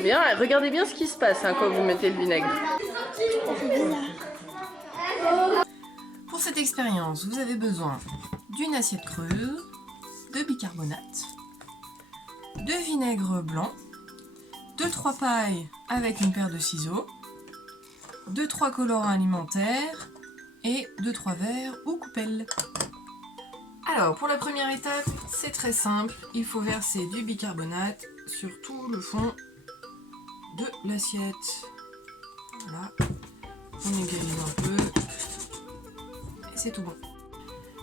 Bien, regardez bien ce qui se passe quand vous mettez le vinaigre. Pour cette expérience, vous avez besoin d'une assiette creuse, de bicarbonate, de vinaigre blanc, 2-3 pailles avec une paire de ciseaux, 2-3 colorants alimentaires et 2-3 verres ou coupelles. Alors, pour la première étape, c'est très simple. Il faut verser du bicarbonate sur tout le fond de l'assiette. Voilà. On égalise un peu. Et c'est tout bon.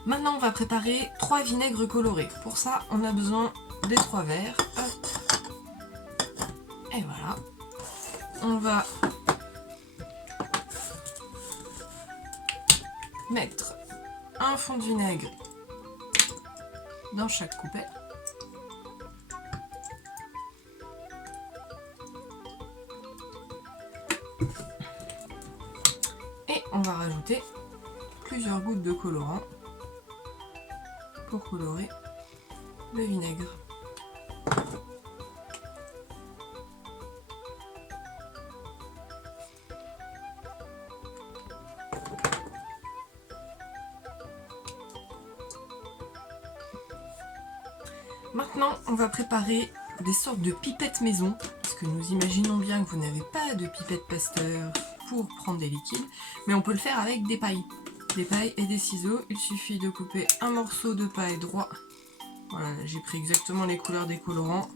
Maintenant, on va préparer 3 vinaigres colorés. Pour ça, on a besoin des 3 verres. Hop. Et voilà. On va mettre un fond de vinaigre dans chaque coupelle. Et on va rajouter plusieurs gouttes de colorant pour colorer le vinaigre. Maintenant, on va préparer des sortes de pipettes maison, parce que nous imaginons bien que vous n'avez pas de pipette Pasteur pour prendre des liquides, mais on peut le faire avec des pailles. Des pailles et des ciseaux, il suffit de couper un morceau de paille droit. Voilà, j'ai pris exactement les couleurs des colorants,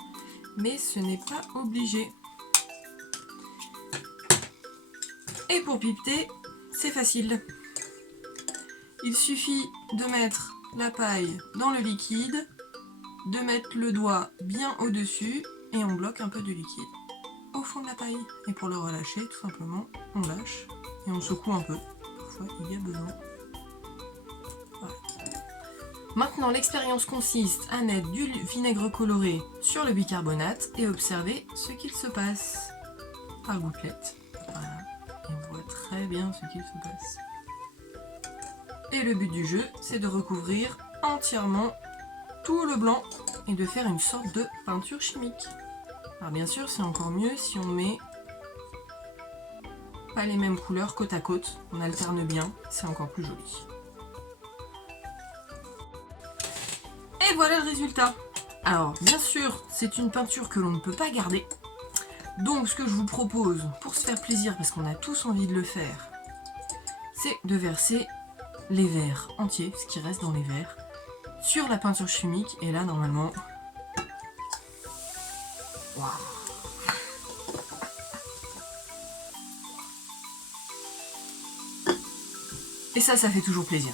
mais ce n'est pas obligé. Et pour pipeter, c'est facile. Il suffit de mettre la paille dans le liquide, de mettre le doigt bien au-dessus et on bloque un peu de liquide au fond de la paille. Et pour le relâcher, tout simplement, on lâche et on secoue un peu. Parfois, il y a besoin. Voilà. Maintenant, l'expérience consiste à mettre du vinaigre coloré sur le bicarbonate et observer ce qu'il se passe par gouttelette. Voilà. Et on voit très bien ce qu'il se passe. Et le but du jeu, c'est de recouvrir entièrement tout le blanc et de faire une sorte de peinture chimique. Alors bien sûr, c'est encore mieux si on met pas les mêmes couleurs côte à côte, on alterne bien, c'est encore plus joli. Et voilà le résultat. Alors bien sûr, c'est une peinture que l'on ne peut pas garder. Donc ce que je vous propose, pour se faire plaisir, parce qu'on a tous envie de le faire, c'est de verser les verres entiers, ce qui reste dans les verres, sur la peinture chimique, et là normalement, waouh. Et ça fait toujours plaisir.